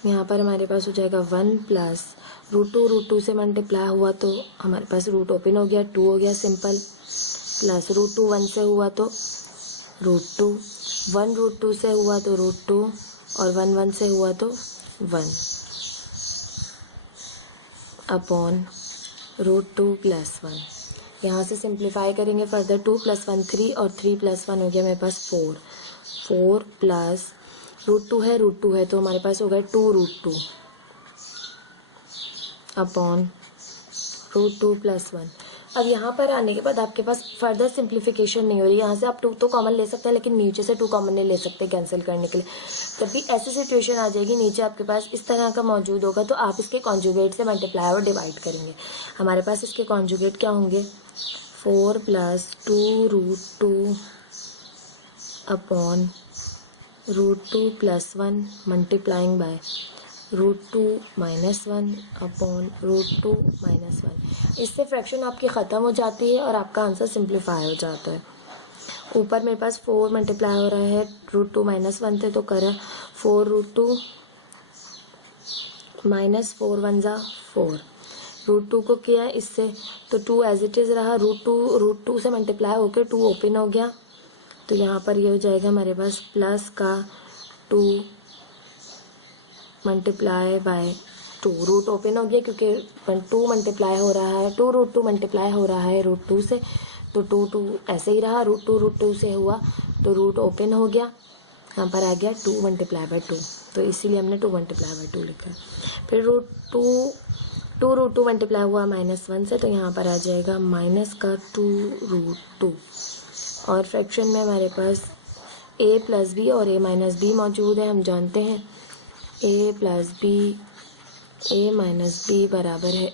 यहाँ पर हमारे पास हो जाएगा 1 प्लस √2 से मल्टीप्लाई हुआ तो हमारे पास रूट ओपन हो गया, 2 हो गया सिंपल, प्लस √2 1 से हुआ तो √2, 1 √2 से हुआ तो √2 और 1 1 से हुआ तो 1 अपॉन √2 प्लस 1। यहाँ से सिंप्लीफाई करेंगे फर्दर, 2 + 1 3 और 3 + 1 हो गया मेरे पास 4 प्लस √2 है तो हमारे पास हो गया 2 √2 अपॉन √2 प्लस 1। अब यहाँ पर आने के बाद आपके पास फर्दर सिंप्लीफिकेशन नहीं हो रही। यहाँ से आप 2 तो कॉमन ले सकते हैं लेकिन नीचे से 2 कॉमन नहीं ले सकते कैंसिल करने के लिए। तब भी ऐसी सिचुएशन आ जाएगी नीचे आपके पास इस तरह का मौजूद होगा तो आप इसके कॉन्जुगेट से मल्टीप्लाई और डिवाइड करेंगे। हमारे पास इसके कॉन्जुगेट क्या होंगे, 4 plus 2√2 upon √2 plus 1 multiplying by √2 minus 1 upon √2 minus 1। इससे फ्रैक्शन आपकी ख़त्म हो जाती है और आपका आंसर सिंप्लीफाई हो जाता है। ऊपर मेरे पास 4 मल्टीप्लाई हो रहा है √2 माइनस 1 थे तो करा 4√2 माइनस 4 1 ज़ा 4। √2 को किया इससे तो 2 एज इट इज़ रहा। √2 से मल्टीप्लाई होकर 2 ओपन हो गया तो यहाँ पर ये हो जाएगा हमारे पास प्लस का 2 मल्टीप्लाई बाय 2। रूट ओपन हो गया क्योंकि 2 मल्टीप्लाई हो रहा है 2√2 मल्टीप्लाई हो रहा है √2 से तो 2 ऐसे ही रहा। √2 से हुआ तो रूट ओपन हो गया, यहाँ पर आ गया 2 मल्टीप्लाई बाय 2 तो इसीलिए हमने 2 मल्टीप्लाई बाय 2 लिखा। फिर √2 मल्टीप्लाई हुआ -1 से तो यहाँ पर आ जाएगा माइनस का 2√2। और फ्रैक्शन में हमारे पास a प्लस बी और a माइनस बी मौजूद है। हम जानते हैं a plus b a minus b बराबर है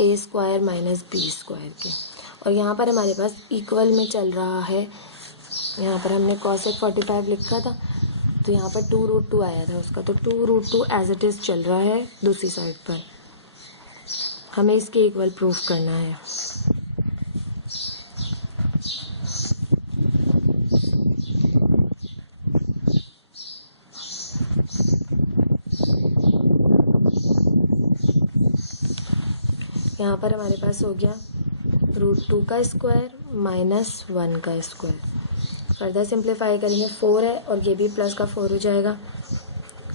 a square minus b square के। और यहाँ पर हमारे पास इक्वल में चल रहा है, यहाँ पर हमने cosec 45 लिखा था तो यहाँ पर 2√2 आया था उसका, तो 2√2 एज इट इज़ चल रहा है दूसरी साइड पर। हमें इसके इक्वल प्रूफ करना है। यहाँ पर हमारे पास हो गया √2 का स्क्वायर माइनस 1 का स्क्वायर। फर्दर सिंप्लीफाई करेंगे 4 है और ये भी प्लस का 4 हो जाएगा।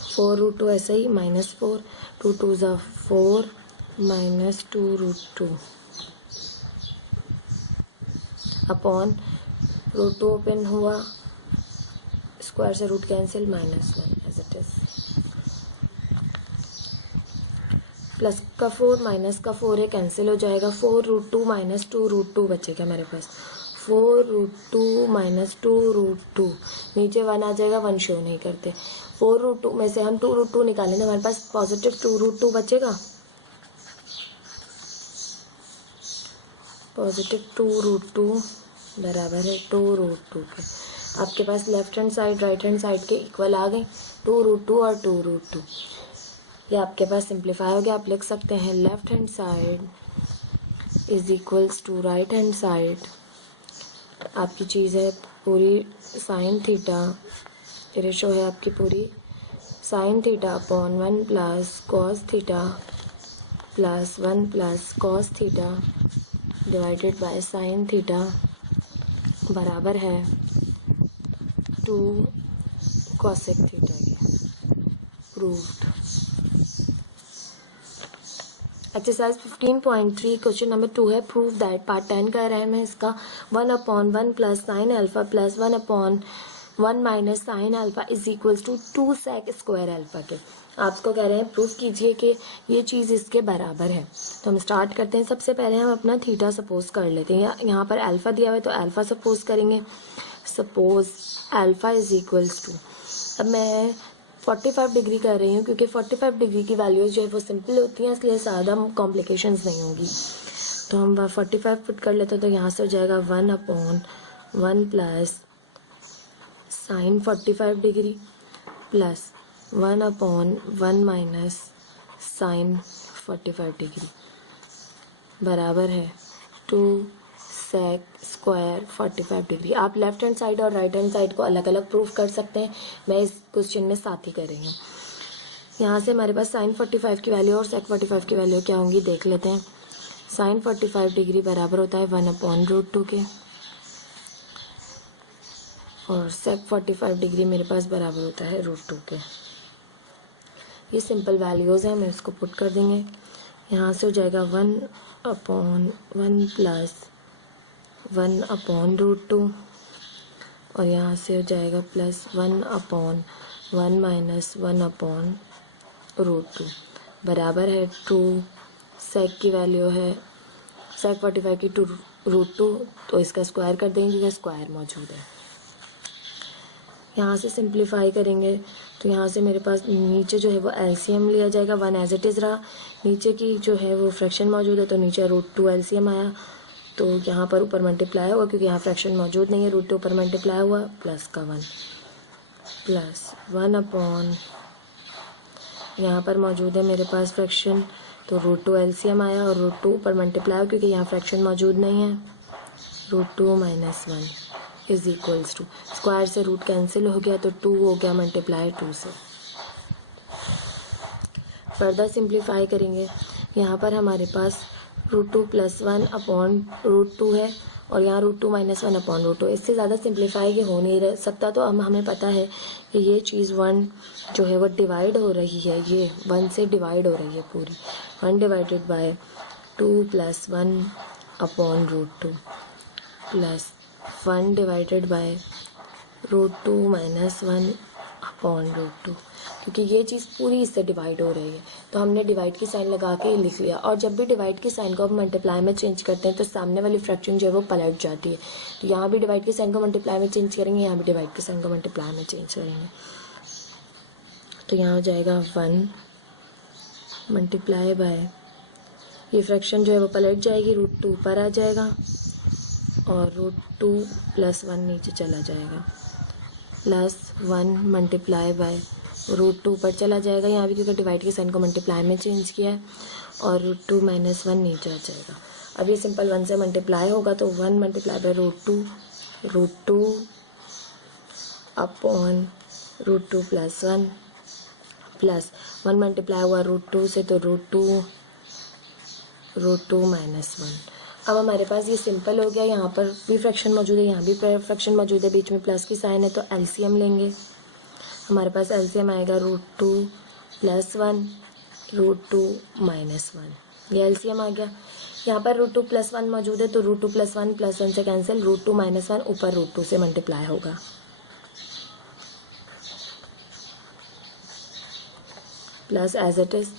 4√2 ऐसे ही -4 2 2 ज़ा 4 माइनस 2√2 अपॉन √2 ओपन हुआ स्क्वायर से root cancel -1 as it is. Plus का 4 माइनस का 4 है कैंसिल हो जाएगा। 4√2 माइनस 2√2 बचेगा हमारे पास। 4√2 माइनस 2√2 नीचे 1 आ जाएगा, 1 शो नहीं करते। 4√2 में से हम 2√2 निकालें तो हमारे पास पॉजिटिव 2√2 बचेगा। पॉजिटिव 2√2 बराबर है 2√2 के। आपके पास left hand side right hand side के इक्वल आ गए 2√2 और 2√2। ये आपके पास सिंप्लीफाई हो गया। आप लिख सकते हैं left hand side is equals to right hand side. आपकी चीज़ है पूरी साइन थीटा, रेशो है आपकी पूरी sign theta upon 1 plus cos theta plus 1 plus cos theta divided by sine theta बराबर है 2 कॉसेक थीटा के। प्रूव्ड। एक्सरसाइज 15.3 क्वेश्चन नंबर 2 है। प्रूव दैट पार्ट 10 का रहा है मैं इसका 1/1 plus sine alpha plus 1/1 minus sine alpha is equals to 2 sec square alpha के। आप इसको कह रहे हैं प्रूफ कीजिए कि ये चीज़ इसके बराबर है। तो हम स्टार्ट करते हैं। सबसे पहले हम अपना थीटा सपोज कर लेते हैं। यहाँ पर अल्फा दिया हुआ है तो अल्फा सपोज करेंगे। Suppose alpha is equals to, अब मैं 45 डिग्री कर रही हूँ क्योंकि 45 डिग्री की वैल्यूज जो है वो सिंपल होती हैं, इसलिए ज़्यादा कॉम्प्लिकेशंस नहीं होगी। तो हम 45 पुट कर लेते हैं तो यहाँ से हो जाएगा 1/1 plus sine 45 degree plus 1/1 minus sine 45 degree बराबर है 2 सेक स्क्वायर 45 डिग्री। आप लेफ्ट हैंड साइड और राइट हैंड साइड को अलग अलग प्रूफ कर सकते हैं, मैं इस क्वेश्चन में साथ ही कर रही हूँ। यहाँ से हमारे पास साइन 45 की वैल्यू और सेक 45 की वैल्यू क्या होंगी देख लेते हैं। साइन 45 डिग्री बराबर होता है 1/√2 के और सेक 45 डिग्री मेरे पास बराबर होता है √2 के। ये सिंपल वैल्यूज़ हैं, हमें इसको पुट कर देंगे। यहाँ से हो जाएगा 1/1 प्लस 1/√2 और यहाँ से हो जाएगा प्लस 1/1 माइनस 1/√2 बराबर है 2 सेक की वैल्यू है सेक 45 की 2√2 तो इसका स्क्वायर कर देंगे क्योंकि स्क्वायर मौजूद है। यहाँ से सिंप्लीफाई करेंगे तो यहाँ से मेरे पास नीचे जो है वो एलसीएम लिया जाएगा। 1 एज इट इज़ रहा, नीचे की जो है वो फ्रैक्शन मौजूद है तो नीचे √2 एलसीएम आया तो यहाँ पर ऊपर मल्टीप्लाई हुआ क्योंकि यहाँ फ्रैक्शन मौजूद नहीं है, रूट 2 ऊपर मल्टीप्लाई हुआ प्लस का 1 प्लस 1 अपॉन यहाँ पर मौजूद है मेरे पास फ्रैक्शन, तो रूट 2 एलसीएम आया और रूट 2 ऊपर मल्टीप्लाई हुआ क्योंकि यहाँ फ्रैक्शन मौजूद नहीं है, root 2 minus 1 is equals to square से रूट कैंसिल हो गया तो 2 हो गया मल्टीप्लाई 2 से। फर्दर सिंप्लीफाई करेंगे, यहाँ पर हमारे पास रूट 2 प्लस 1 अपॉन रूट 2 है और यहाँ रूट 2 माइनस 1 अपॉन रूट 2। इससे ज़्यादा सिंप्लीफाई के हो नहीं रह सकता, तो हमें पता है कि ये चीज़ 1 जो है वो डिवाइड हो रही है, ये 1 से डिवाइड हो रही है पूरी। 1 divided by 2 plus 1 upon root 2 plus 1 divided by root 2 minus 1 upon root 2, क्योंकि ये चीज़ पूरी इससे डिवाइड हो रही है तो हमने डिवाइड की साइन लगा के लिख लिया। और जब भी डिवाइड की साइन को हम मल्टीप्लाई में चेंज करते हैं तो सामने वाली फ्रैक्शन जो है वो पलट जाती है। तो यहाँ भी डिवाइड की साइन को मल्टीप्लाई में चेंज करेंगे, यहाँ भी डिवाइड की साइन को मल्टीप्लाई में चेंज करेंगे, तो यहाँ हो जाएगा 1 मल्टीप्लाई बाय, ये फ्रैक्शन जो है वो पलट जाएगी, रूट 2 ऊपर आ जाएगा और रूट 2 प्लस 1 नीचे चला जाएगा, प्लस 1 मल्टीप्लाई बाय रूट 2 ऊपर चला जाएगा यहाँ भी क्योंकि डिवाइड के साइन को मल्टीप्लाई में चेंज किया है, और रूट 2 माइनस 1 नीचे आ जाएगा। अब ये सिंपल 1 से मल्टीप्लाई होगा तो 1 multiply by root 2 upon root 2 plus 1 plus 1 multiply हुआ रूट 2 से तो रूट 2 माइनस 1। अब हमारे पास ये सिंपल हो गया, यहाँ पर भी फ्रैक्शन मौजूद है, यहाँ भी फ्रैक्शन मौजूद है, बीच में प्लस की साइन है तो एलसीएम लेंगे। हमारे पास एलसीएम आएगा रूट 2 प्लस 1 रूट 2 माइनस 1, ये एलसीएम आ गया। यहाँ पर रूट 2 प्लस 1 मौजूद है तो रूट 2 प्लस 1 प्लस 1 से कैंसिल, रूट 2 माइनस 1 ऊपर रूट 2 से मल्टीप्लाई होगा, plus as it is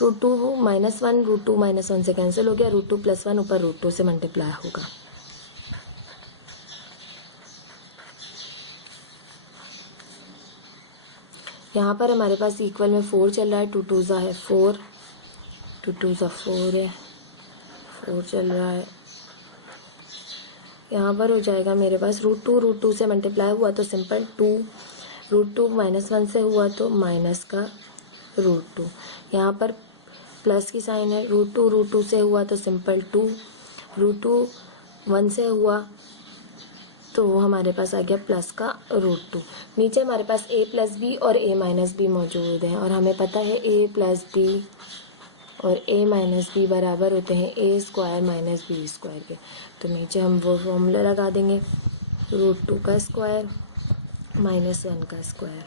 root 2 minus 1 root 2 minus 1 से कैंसिल हो गया, रूट 2 प्लस 1 ऊपर रूट 2 से मल्टीप्लाई होगा। यहाँ पर हमारे पास इक्वल में 4 चल रहा है, 2 2 ज़ा है 4, 2 2 ज़ा 4 है, 4 चल रहा है। यहाँ पर हो जाएगा मेरे पास रूट 2 से मल्टीप्लाई हुआ तो सिंपल 2, रूट 2 माइनस 1 से हुआ तो माइनस का रूट 2, यहाँ पर प्लस की साइन है, रूट 2 से हुआ तो सिंपल 2, रूट 2 1 से हुआ तो हमारे पास आ गया प्लस का रूट 2। नीचे हमारे पास a प्लस बी और a माइनस बी मौजूद है और हमें पता है a प्लस बी और a माइनस बी बराबर होते हैं a square minus b square के। तो नीचे हम वो फॉर्मूला लगा देंगे, रूट 2 का स्क्वायर माइनस 1 का स्क्वायर।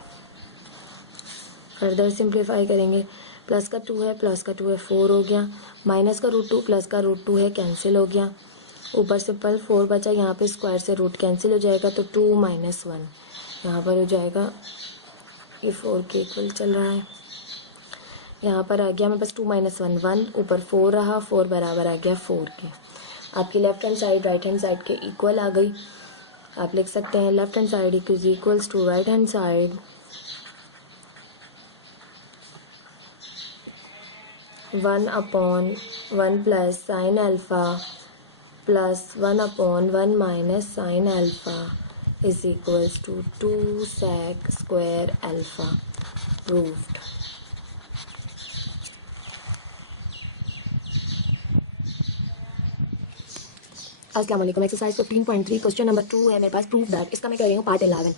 फर्दर सिंप्लीफाई करेंगे, प्लस का 2 है, प्लस का 2 है 4 हो गया, माइनस का रूट 2 प्लस का रूट 2 है कैंसिल हो गया, ऊपर सिंपल 4 बचा, यहाँ पे स्क्वायर से रूट कैंसिल हो जाएगा तो 2 माइनस 1 यहाँ पर हो जाएगा, ये 4 के इक्वल चल रहा है। यहाँ पर आ गया मेरे पास 2 माइनस 1 1, ऊपर 4 रहा, 4 बराबर आ गया 4 के। आपकी left hand side right hand side के इक्वल आ गई। आप लिख सकते हैं left hand side is equals to right hand side 1 upon 1 plus sine alpha plus 1 upon 1 minus sine alpha is equals to 2 sec square alpha proved. अस्सलाम वालेकुम। Exercise 15.3 question number 2 है मेरे पास। प्रूव दैट, इसका मैं कर रही हूँ part 11।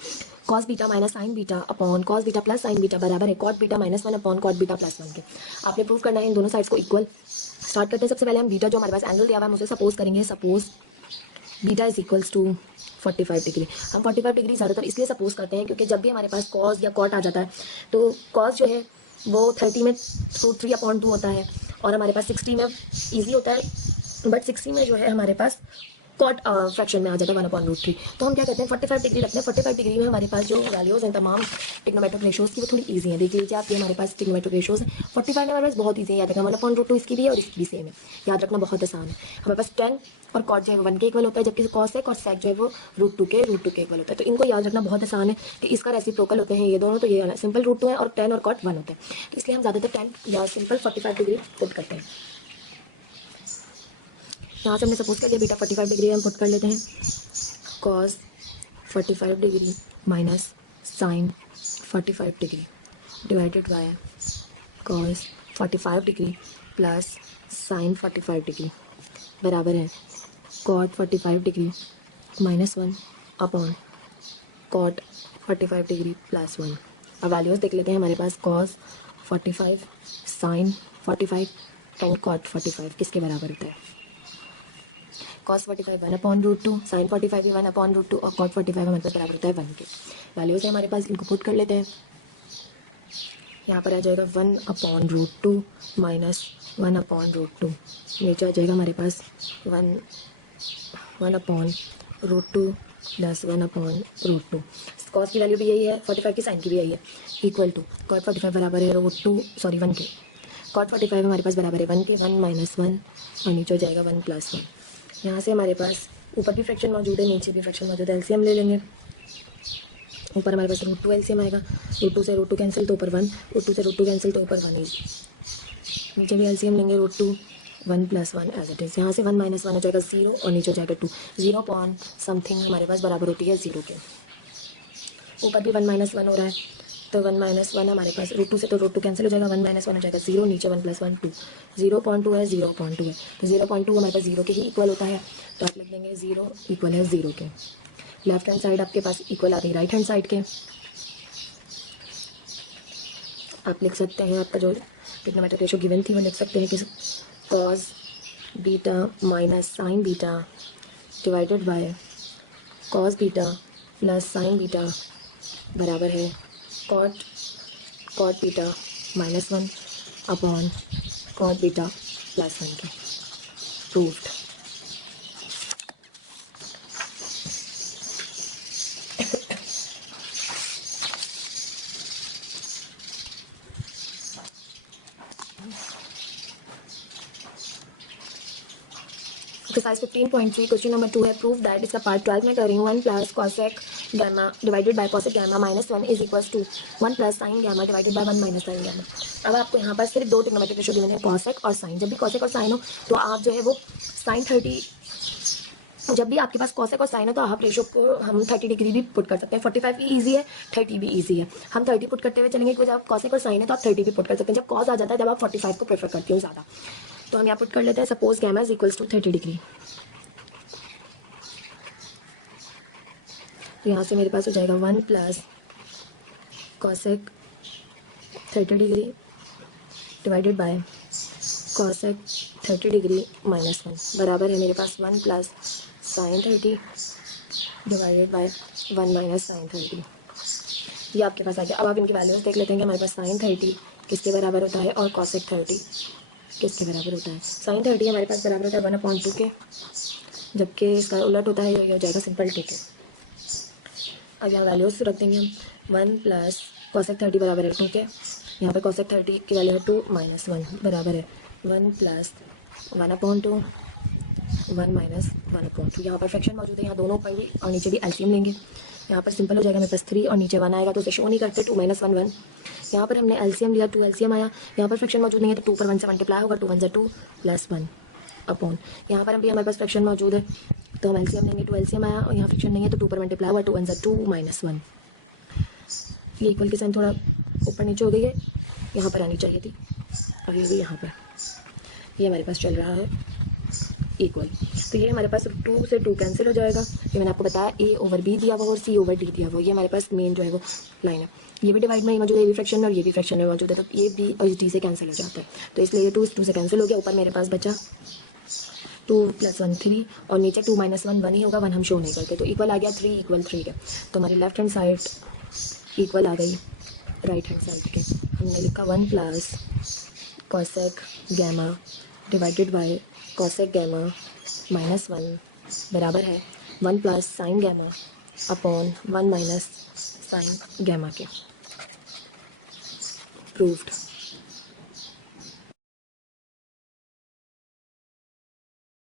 Cos beta minus sine beta upon cos beta plus sine beta बराबर है cot beta minus 1 upon cot beta plus 1 के। आपने प्रूव करना है इन दोनों साइड्स को इक्वल। स्टार्ट करते हैं। सबसे पहले हम बीटा जो हमारे पास एंगल दिया हुआ है हम उसे सपोज करेंगे। Suppose beta is equals to 45 degree. हम 45 डिग्री ज़्यादातर इसलिए सपोज करते हैं क्योंकि जब भी हमारे पास कॉस या कॉट आ जाता है तो कॉस जो है वो 30 में √3 अपॉन 2 होता है और हमारे पास 60 में ईजी होता है, बट 60 में जो है हमारे पास कॉट फ्रैक्शन में आ जाता है 1/√3। तो हम क्या कहते हैं 45 डिग्री रखते हैं। 45 डिग्री में हमारे पास जो वैल्यूज़ हैं तमाम ट्रिग्नोमेट्रिक रेशोज़ की वो थोड़ी इजी है। देख लीजिए आप, ये हमारे पास ट्रिग्नोमेट्रिक रेशोज़ हैं। 45 में हमारे पास बहुत इजी है याद रखना। 1/√2 इसकी भी है और इसकी भी सेम है, याद रखना बहुत आसान है। हमारे पास tan और कॉट जो है 1 के इक्वल होता है, जबकि कॉस है कॉस सेक जो है वो √2 के इक्वल होता है। तो इनको याद रखना बहुत आसान है कि इसका रेसिप्रोकल होते हैं ये दोनों। तो ये सिंपल √2 है और tan और कॉट 1 होते हैं, तो इसलिए हम ज़्यादातर tan या सिंपल 45 डिग्री पुट करते हैं। यहाँ से हमने सपोज कर लिया बीटा 45 डिग्री हम पुट कर लेते हैं cos 45 degree minus sine 45 degree divided by cos 45 degree plus sine 45 degree बराबर है cot 45 degree minus 1 upon cot 45 degree plus 1। अब वैल्यूज़ देख लेते हैं हमारे पास कॉस 45 साइन 45 एंड कॉट 45 किसके बराबर होता है। कॉस 45 1/√2 साइन 45 भी 1/√2 और कॉट 45 हमारे पास बराबर होता है 1 के। वैल्यूज़ है हमारे पास, इनको पुट कर लेते हैं। यहाँ पर आ जाएगा 1/√2 माइनस 1/√2, नीचे आ जाएगा हमारे पास 1/√2 प्लस 1/√2। कॉस की वैल्यू भी यही है, 45 की साइन की भी यही है, इक्वल टू कॉट 45 बराबर है 1 के। कॉट 45 हमारे पास बराबर है 1 के, 1 माइनस 1 और नीचे हो जाएगा 1 प्लस 1। यहाँ से हमारे पास ऊपर भी फ्रैक्शन मौजूद है, नीचे भी फ्रैक्शन मौजूद है, एलसीएम ले लेंगे। ऊपर हमारे पास √2 एलसीएम आएगा, √2 से √2 कैंसिल तो ऊपर 1, √2 से √2 कैंसिल तो ऊपर 1 ही। नीचे भी एलसीएम लेंगे √2 1 प्लस 1 एज इट इज़। यहाँ से 1 माइनस 1 हो जाएगा 0 और नीचे हो जाएगा 2। 0 पॉइंट समथिंग हमारे पास बराबर होती है 0 के। ऊपर भी 1 माइनस 1 हो रहा है तो 1 माइनस 1 हमारे पास √2 से तो √2 कैंसिल हो जाएगा, 1 माइनस 1 हो जाएगा 0, नीचे 1 प्लस 1 2। 0.2 है 0.2 है तो 0.2 हमारे पास 0 के ही इक्वल होता है, तो आप लिख देंगे 0 इक्वल है 0 के। लेफ्ट हैंड साइड आपके पास इक्वल आती है राइट हैंड साइड के। आप लिख सकते हैं आपका जो ट्रिग्नोमेट्रिक रेशियो गिवन थी वो लिख सकते हैं कि cos beta minus sine beta divided by cos beta plus sine beta बराबर है cot beta minus 1 upon cot beta plus 1 के। प्रूव्ड। एक्सरसाइज 15.3 क्वेश्चन नंबर 2 है। प्रूव दैट, इसका पार्ट 12 में कर रही हूँ। 1 plus cosec gamma divided by cosec gamma minus 1 is equals to 1 plus sine gamma divided by 1 minus sine gamma. अब आपको यहाँ पर सिर्फ दो ट्रिग्नोमेट्रिक रेशियो गिवन है, कॉसेक और साइन। जब भी कॉसेक और साइन हो तो आप जो है वो साइन 30, जब भी आपके पास कॉसेक और साइन है तो आप रेशियो को हम 30 डिग्री भी पुट कर सकते हैं। 45 भी ईजी है, 30 भी ईजी है। हम 30 पुट करते हुए चलेंगे क्योंकि जब कॉसेक और साइन है तो आप 30 भी पुट कर सकते हैं। जब कॉस आ जाता है जब आप 45 को प्रेफर करती हूँ ज़्यादा, तो हम यहाँ पुट कर लेते हैं। Suppose gamma is equals to 30 degree. तो यहाँ से मेरे पास हो जाएगा 1 plus cosec 30 degree divided by cosec 30 degree minus 1 बराबर है मेरे पास 1 plus sine 30 divided by 1 minus sine 30। ये आपके पास आ गया। अब आप इनकी वैल्यूज देख लेते हैं कि हमारे पास साइन 30 किसके बराबर होता है और कॉसेक 30 किसके बराबर होता है। साइन 30 हमारे पास बराबर होता है 1/2 के, जबकि इसका उलट होता है, ये हो जाएगा सिंपल 2 के। अब यहाँ वैल्यूज रख देंगे हम। 1 प्लस कॉसेक 30 बराबर है 2 के, यहाँ पर कॉसेक 30 की वैल्यू है 2 माइनस 1 बराबर है 1 प्लस 1/2 1 माइनस 1/2। यहाँ पर फ्रैक्शन मौजूद है, यहाँ दोनों ऊपर भी और नीचे भी एलसीएम लेंगे। यहाँ पर सिंपल हो जाएगा मेरे पास 3 और नीचे 1 आएगा तो उसे शो नहीं करते, 2 माइनस 1 1। यहाँ पर हमने एलसीएम लिया, 2 एलसीएम आया। यहाँ पर फ्रैक्शन मौजूद नहीं है तो 2 पर 1 से मल्टीप्लाई होगा, 2 1 से 2 प्लस 1 अपॉन। यहाँ पर अभी हमारे पास फ्रैक्शन मौजूद है तो हम एलसीएम लेंगे, 2 एलसीएम आया और यहाँ फ्रैक्शन नहीं है तो 2 पर मल्टीप्लाई हुआ, 2 1 से 2 माइनस 1। ये इक्वल के साइन थोड़ा ऊपर नीचे हो गई है, यहाँ पर आनी चाहिए थी, अभी भी यहाँ पर ये हमारे पास चल रहा है इक्वल। तो ये हमारे पास 2 से 2 कैंसिल हो जाएगा। ये मैंने आपको बताया A/B दिया हुआ और C/D दिया हुआ, ये हमारे पास मेन जो है वो लाइन है। ये भी डिवाइड में मौजूद है, ये भी फ्रैक्शन में और ये भी फ्रैक्शन में मौजूद है, तो ये B और D से कैंसिल हो जाता है। तो इसलिए ये 2 से कैंसिल हो गया। ऊपर मेरे पास बचा 2 + 1 3 और नीचे 2 - 1 1 ही होगा, 1 हम शो नहीं करते, तो इक्वल आ गया 3 = 3 का। तो हमारी लेफ्ट हैंड साइड इक्वल आ गई राइट हैंड साइड के। हमने लिखा 1 plus cosec gamma divided by cosec gamma minus 1 बराबर है 1 plus sine gamma upon 1 minus sine gamma के। प्रूव्ड।